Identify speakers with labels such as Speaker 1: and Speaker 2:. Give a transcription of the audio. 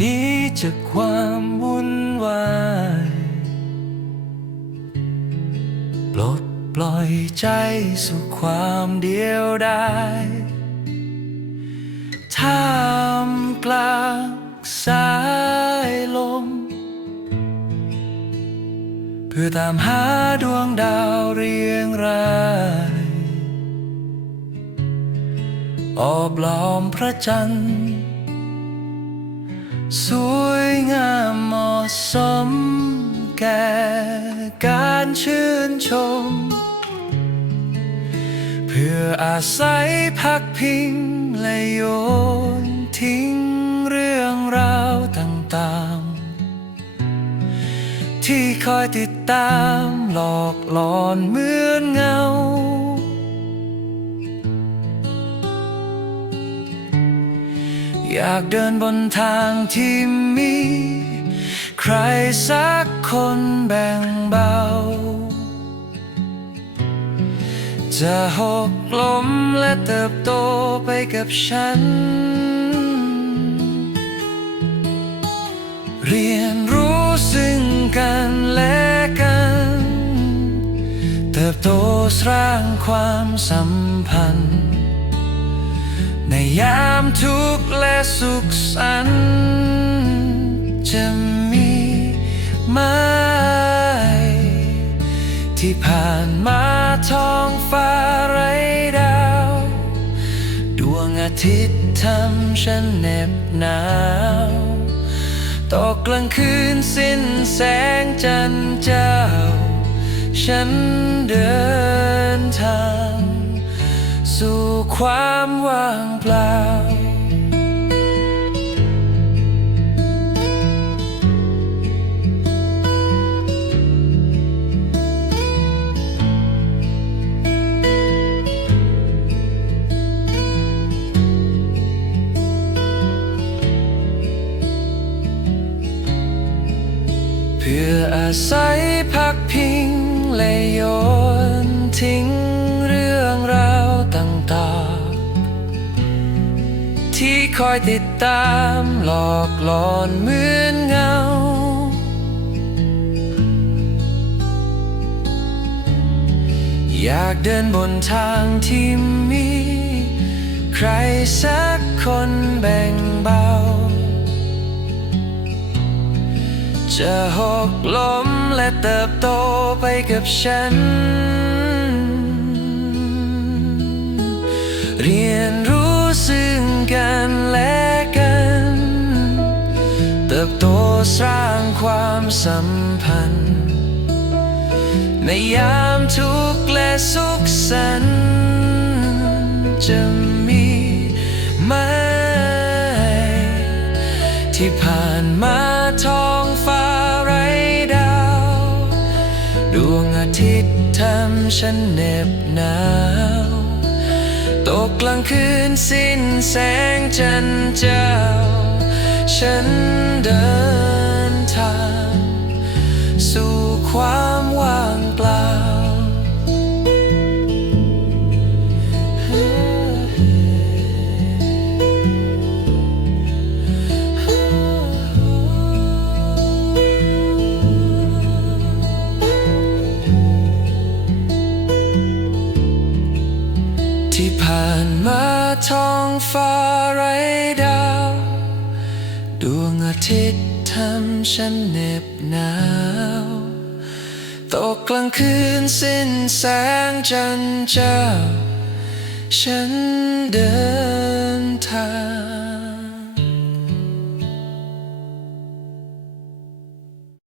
Speaker 1: นี้จากความวุ่นวายปลดปล่อยใจสู่ความเดียวดายท่ามกลางสายลม เพื่อตามหาดวงดาวเรียงรายอบล้อมพระจันทร์ สวยงามเหมาะสมแก่การชื่นชม เพื่ออาศัยพักพิงและโยนทิ้งเรื่องราวต่างๆ ที่คอยติดตามหลอกหลอนเหมือนเงา อยากเดินบนทางที่มี ใครสักคนแบ่งเบา จะหกล้มและเติบโตไปกับฉัน เรียนรู้ซึ่งกันและกัน เติบโตสร้างความสัมพันธ์ ในยามทุกข์และสุขสันต์จะมีไหมที่ผ่านมาท้องฟ้าไร้ดาว ดวงอาทิตย์ทำฉันเหน็บหนาวตกกลางคืนสิ้นแสงจันทร์เจ้า ฉันเดินทาง สู่ความว่างเปล่า เพื่ออาศัยพักพิงและโยนทิ้งเรื่อง คอยติดตามหลอกหลอนเหมือนเงา อยากเดินบนทางที่มี ใครสักคนแบ่งเบา จะหกล้มและเติบโตไปกับฉัน เรียนรู้ซึ่งกั บโตสร้างความสัมพันธ์ ในยามทุกข์และสุขสันจะมีไหม ที่ผ่านมาท้องฟ้าไร้ดาว ดวงอาทิตย์ทำฉันเหน็บหนาวตกกลางคืนสิ้นแสงจันทร์เจ้า ฉันเดินทาง สู่ความว่างเปล่า ที่ผ่านมาท้องฟ้าไร้ ทิศทำฉันเหน็บหนาวตกกลางคืนสิ้นแสงจันทร์เจ้า ฉันเดินทาง